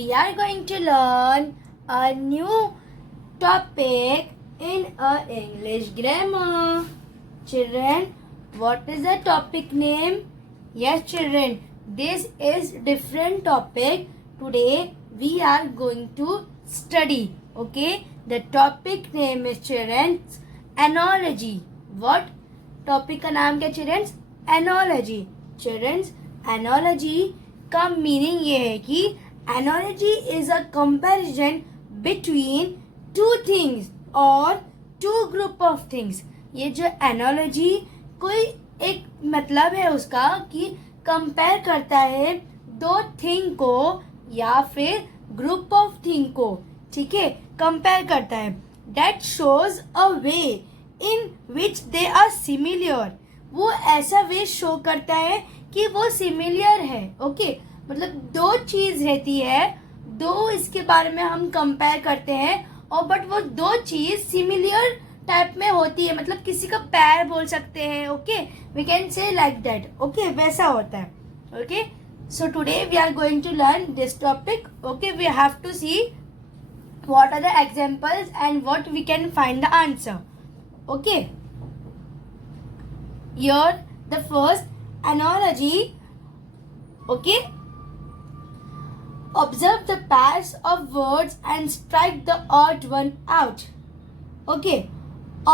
we are going to learn a new topic in a English grammar. Children, what is the topic name? Yes, children, this is different topic. Today we are going to study. Okay, the topic name is children analogy. What topic का नाम क्या children? Analogy. Children, analogy का meaning ये है कि analogy is a comparison between two things और two group of things. ये जो analogy कोई एक मतलब है उसका कि कंपेयर करता है दो थिंग को या फिर ग्रुप ऑफ थिंग को, ठीक है, कंपेयर करता है. That shows a way in which they are similar. वो ऐसा वे शो करता है कि वो सिमिलर है. ओके, मतलब दो चीज रहती है, दो इसके बारे में हम कंपेयर करते हैं और बट वो दो चीज सिमिलर टाइप में होती है. मतलब किसी का पैर बोल सकते हैं. Okay, we can say like that. Okay, वैसा होता है. Okay, so today we are going to learn this topic. Okay, we have to see what are the examples and what we can find the answer. Okay, here the first analogy. Okay, observe the pairs of words and strike the odd one out. Okay,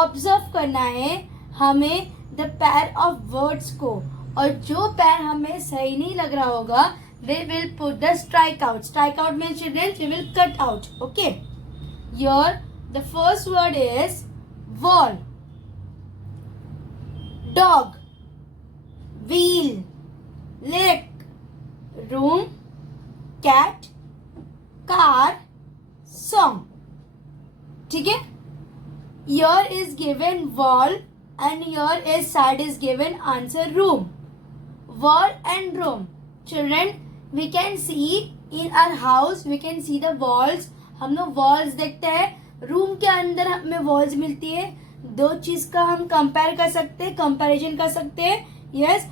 observe करना है हमें the pair of words को, और जो pair हमें सही नहीं लग रहा होगा we will put the strike out. Strike out means children we will cut out. Okay, here the first word is wall, dog, wheel, lake, room, cat, car, song. ठीक है, here is given wall and here is side is given answer room. Wall and room. Children, we can see in our house, we can see the walls. हम लोग walls देखते हैं. Room के अंदर हमें walls मिलती है. दो चीज का हम कंपेयर कर सकते हैं, कंपैरिजन कर सकते हैं. यस,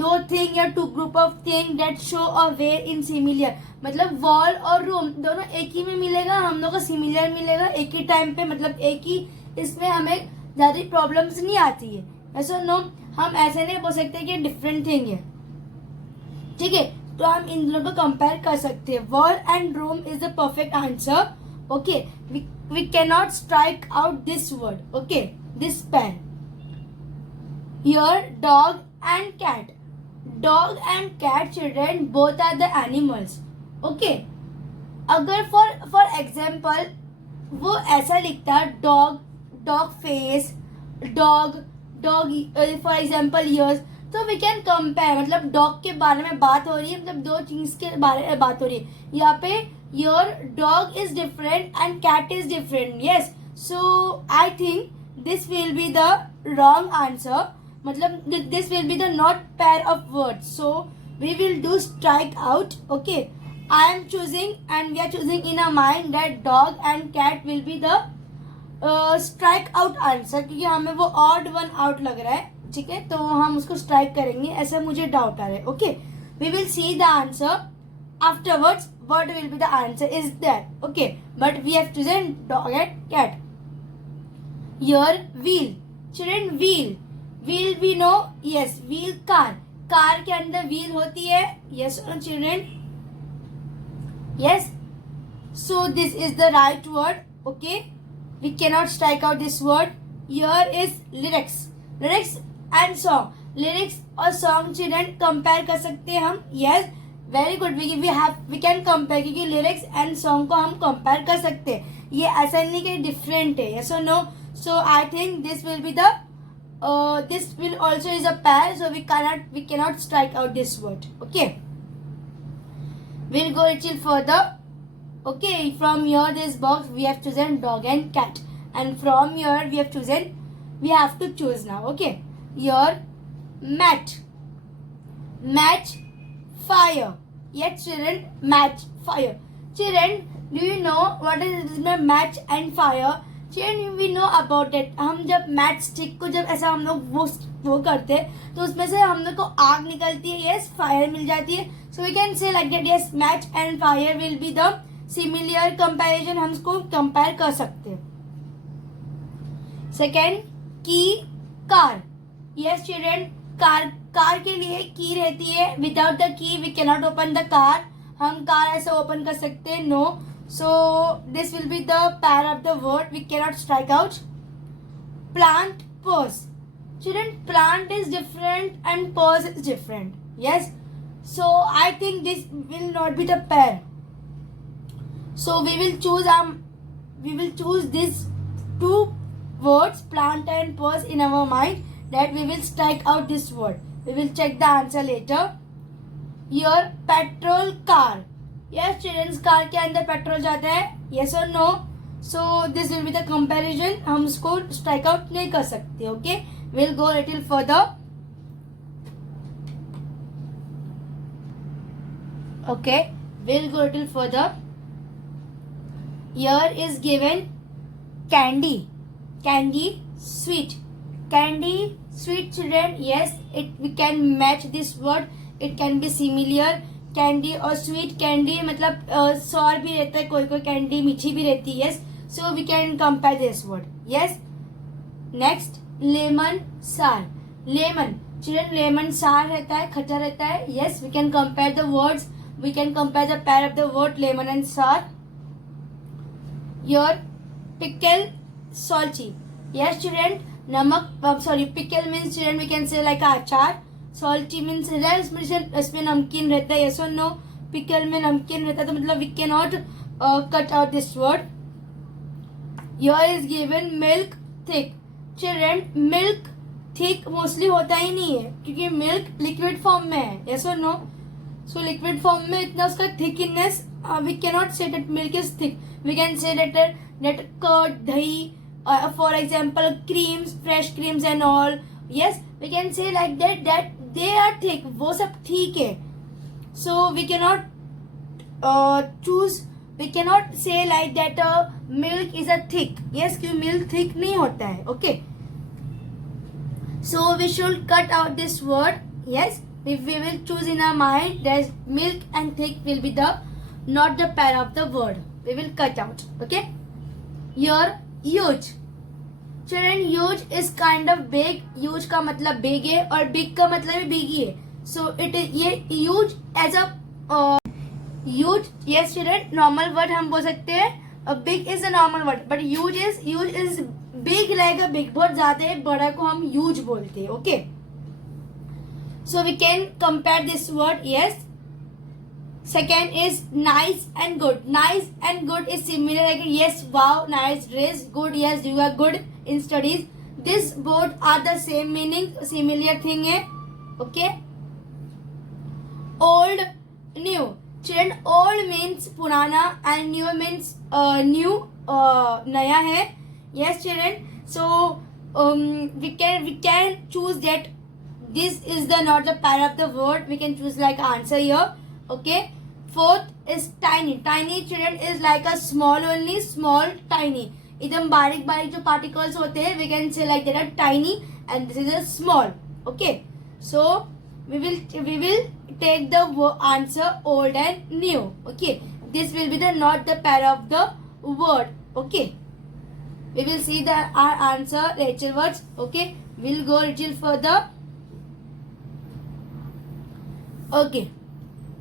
दो थिंग या two group of thing that show a way in similar. मतलब वॉल और रूम दोनों एक ही में मिलेगा, हम लोग को सिमिलर मिलेगा एक ही टाइम पे. मतलब एक ही, इसमें हमें ज्यादा प्रॉब्लम्स नहीं आती है. ऐसा नो, हम ऐसे नहीं बोल सकते कि डिफरेंट थिंग है. ठीक है, तो हम इन दोनों को कंपेयर कर सकते हैं. Wall and room is the perfect answer. Okay, we can not strike out this word. Okay, this pen. Here dog and cat. Dog and cat children both are the animals. Okay, अगर for example वो ऐसा लिखता dog face, dog for example ears, तो we can compare. मतलब dog के बारे में बात हो रही है, मतलब दो चीज के बारे में बात हो रही है. यहाँ पे your dog is different and cat is different. Yes, so I think this will be the wrong answer. मतलब this will be the not pair of words, so we will do strike out. Okay, I am choosing and we are choosing in a mind that dog and cat will be the strike out answer, क्योंकि हमें वो odd one out लग रहा है. ठीक है, तो हम उसको स्ट्राइक करेंगे, ऐसा मुझे डाउट आ रहा है. Okay, we will see the answer afterwards. What will be the answer is that. Okay, but we have chosen dog and cat. Here wheel. Children, wheel we know. Yes, wheel car. Car के अंदर wheel होती है. Yes children, yes. So this is the right word. Okay, we cannot strike out this word. Here is lyrics and song. Lyrics और song children compare कर सकते हैं हम. Yes, very good. We can compare, क्योंकि lyrics and song को हम compare कर सकते हैं. ये ऐसा नहीं कि different है. Yes or no? So I think this will be the this will also is a pair. So we cannot strike out this word. Okay, we'll go a little further. Okay, from here this box we have chosen dog and cat, and from here we have to choose now. Okay, here match, fire. Yes children, match, fire. Children, do you know what is the match and fire? Children we know about it. हम जब match stick को जब ऐसा हम लोग वो करते हैं तो उसमें से हम लोग को आग निकलती है. यस, फायर मिल जाती है. So we can say like that. Yes, match and fire will be the similar comparison. हम इसको कंपेयर कर सकते हैं. सेकेंड, की, कार. यस चिल्ड्रन, कार के लिए की रहती है. Without the key we can not open the car. हम कार ऐसे ओपन कर सकते हैं? No. So this will be the pair of the word. We can not strike out. Plant, purse. Children, plant is different and purse is different. Yes, so I think this will not be the pair. So we will choose these two words, plant and purse, in our mind, that we will strike out this word. We will check the answer later. Your petrol car. Yes children, car के अंदर petrol जाता है. Yes or no? So this will be the comparison. हम इसको strike out नहीं कर सकते. Okay, we'll go a little further. Okay, we'll go a little further. Here is given candy. Candy, sweet. Candy, sweet children. Yes, we can match this word. It can be similar. Candy और sweet. Candy मतलब sour भी रहता है, कोई कोई candy मीठी भी रहती है. Yes, so we can compare this word. Yes. Next, lemon, sour. Lemon, children, lemon sour रहता है, खट्टा रहता है. Yes, we can compare the words. We can compare the pair of the word lemon and sour. Your pickle, salty. Yes children, namak, pickle means children we can say like achar. Salty means इसमें नमकीन रहता है. Yes or no? Pickle में नमकीन रहता है, तो मतलब we cannot cut out this word. Here is given milk, thick. Children, milk thick mostly होता ही नहीं है, क्योंकि milk liquid form में है. Yes or no? So liquid form में इतना उसका thickness we cannot say that milk is thick. We can say that curd, dahi, for example creams, fresh creams and all. Yes, we can say like that they are thick. वो सब ठीक है. So we cannot choose. We cannot say like that milk is a thick. Yes, क्यों milk thick नहीं होता है. Okay. So we should cut out this word. Yes, if we will choose in our mind that milk and thick will be the not the pair of the word. We will cut out. Okay. Your huge. Children, huge is kind of big. Huge का मतलब big है और big का मतलब भी big ही है. So it is ये huge as a huge. Yes children, normal word हम बोल सकते हैं. Big is a normal word, but huge is big like a big. बहुत ज़्यादा है, बड़ा को हम huge बोलते हैं. Okay. So we can compare this word. Yes. Second is nice and good. Nice and good is similar like yes, wow, nice dress. Good, yes, you are good in studies. This both are the same meaning, similar thing है. Okay. Old, new. Children, old means पुराना and new means new, नया है. Yes children. So we can choose that this is the not the pair of the word. We can choose like answer here. Okay. Fourth is tiny. Tiny children is like a small only, small, tiny. एकदम बारीक बारीक जो particles होते हैं, we can say like that are tiny and this is a small. Okay. So we will take the answer old and new. Okay. This will be the not the pair of the word. Okay. We will see the our answer later words. Okay. We'll go little further. Okay.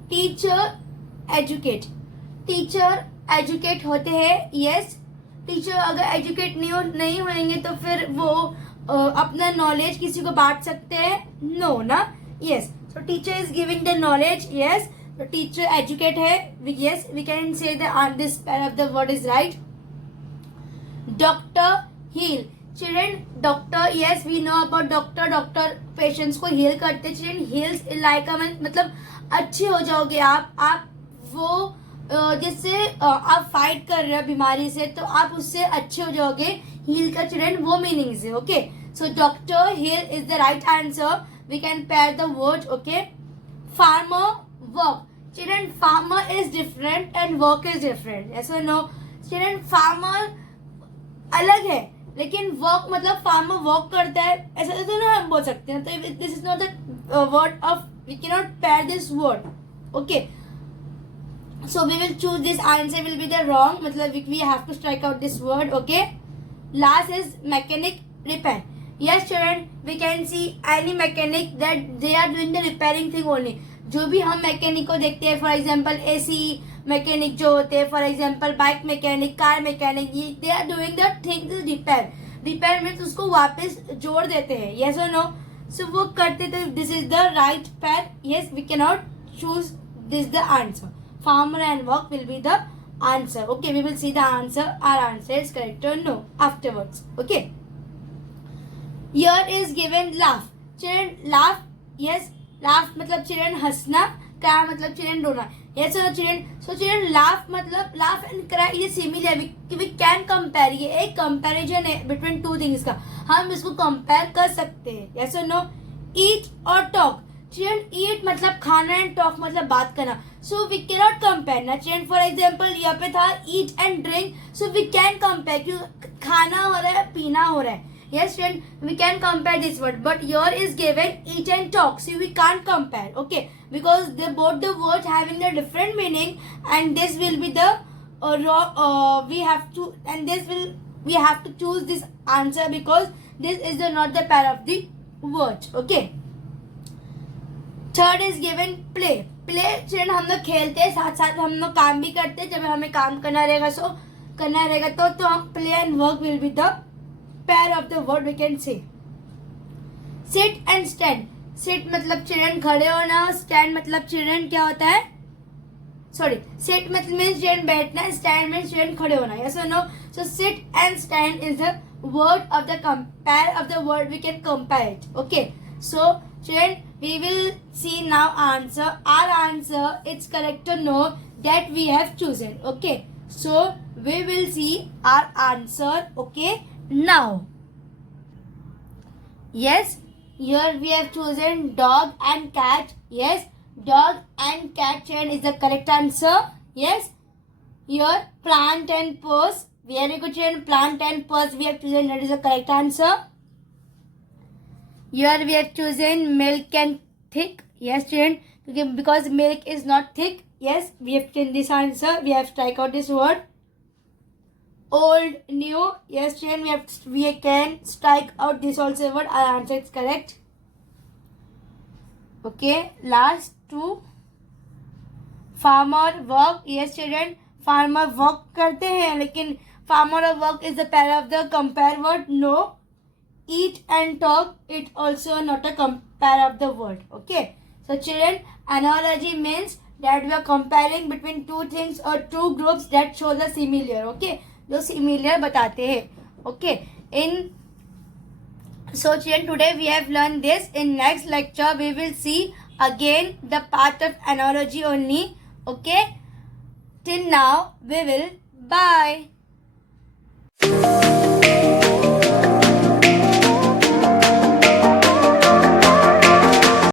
Teacher, educate. Teacher educate होते हैं. Yes, teacher अगर educate नहीं होंगे तो फिर वो अपना knowledge किसी को बांट सकते हैं? नो ना. Yes, so teacher is giving the knowledge. Yes, तो टीचर एजुकेट है. Yes, we can say this pair of the word is right. Doctor, heal. Children, doctor, yes we know about doctor. Doctor patients को heal करते. Children, heals like मतलब अच्छे हो जाओगे आप वो जिससे आप फाइट कर रहे हो बीमारी से, तो आप उससे अच्छे हो जाओगे. हील का चिल्ड्रन वो मीनिंग है. Okay. So doctor, heal is the right answer. We can pair the word. Okay. Farmer, work. Children, farmer is different and work is different. Yes और नो? चिल्ड्रन, फार्मर अलग है, लेकिन work मतलब farmer work करता है ऐसा तो ना हम बोल सकते हैं. तो this is not the word of, we can not pair this word. Okay, so we will choose this answer will be the wrong, matlab we have to strike out this word. Okay, last is mechanic repair. Yes children, we can see any mechanic that they are doing the repairing thing only. जो भी हम mechanic को देखते हैं, for example AC mechanic जो होते हैं, for example bike mechanic, car mechanic, they are doing the thing repair. Repair means उसको वापस जोड़ देते हैं. यस और नो? सो वो करते तो this is the right pair. Yes, we can not choose this the answer. Farmer and work will be the answer. Okay, we will see the answer. Our answer is correct or no afterwards. Okay. Here is given laugh. Children laugh. Yes, laugh मतलब children हंसना. Cry मतलब children रोना. Yes or no children? So children laugh मतलब laugh and cry ये similar. We can compare. ये एक comparison है between two things का. हम इसको compare कर सकते हैं. Yes or no? Eat or talk. Children, eat मतलब खाना and talk मतलब बात करना. So we cannot compare ना children. For example यहाँ पे था eat and drink. So we can compare क्यों खाना हो रहा है, पीना हो रहा है. Yes children, we can compare this word. But here is given eat and talk. So we can't compare. Okay, because they both the words having the different meaning, and this will be the we have to, and this will we have to choose this answer because this is the not the pair of the words. Okay. Third is given play. Play children हम लोग खेलते हैं, साथ साथ हम लोग काम भी करते हैं. जब हमें काम करना रहेगा तो हम play and work will be the pair of the word we can say. Sit and stand. Sit मतलब चिल्ड्रन खड़े होना, स्टैंड मतलब चिल्ड्रन क्या होता है, सॉरी सिट मतलब मीन्स चिल्ड्रन बैठना, स्टैंड मीन्स चिल्ड्रन खड़े होना. यस और no? So sit and stand is the word of the pair of the word we can compare it. Okay, so children, we will see now answer. Our answer it's correct or no that we have chosen. Okay, so we will see our answer. Okay, now yes, here we have chosen dog and cat. Yes, dog and cat children is the correct answer. Yes, here plant and purse. Very good children, plant and purse we have chosen, that is the correct answer. Here we have chosen milk and thick. Yes children, because milk is not thick. Yes, we have chosen this answer. We have strike out this word. Old, new. Yes children, we can strike out this also word. Our answer is correct. Okay, last two. Farmer, work. Yes children, farmer work करते हैं, लेकिन farmer और work is the pair of the compare word. No. Eat and talk, it also not a compare of the word. Okay, so children, analogy means that we are comparing between two things or two groups that show the similar. Okay, जो similar बताते हैं. Okay, so children, today we have learned this. In next lecture we will see again the part of analogy only. Okay, till now we will bye.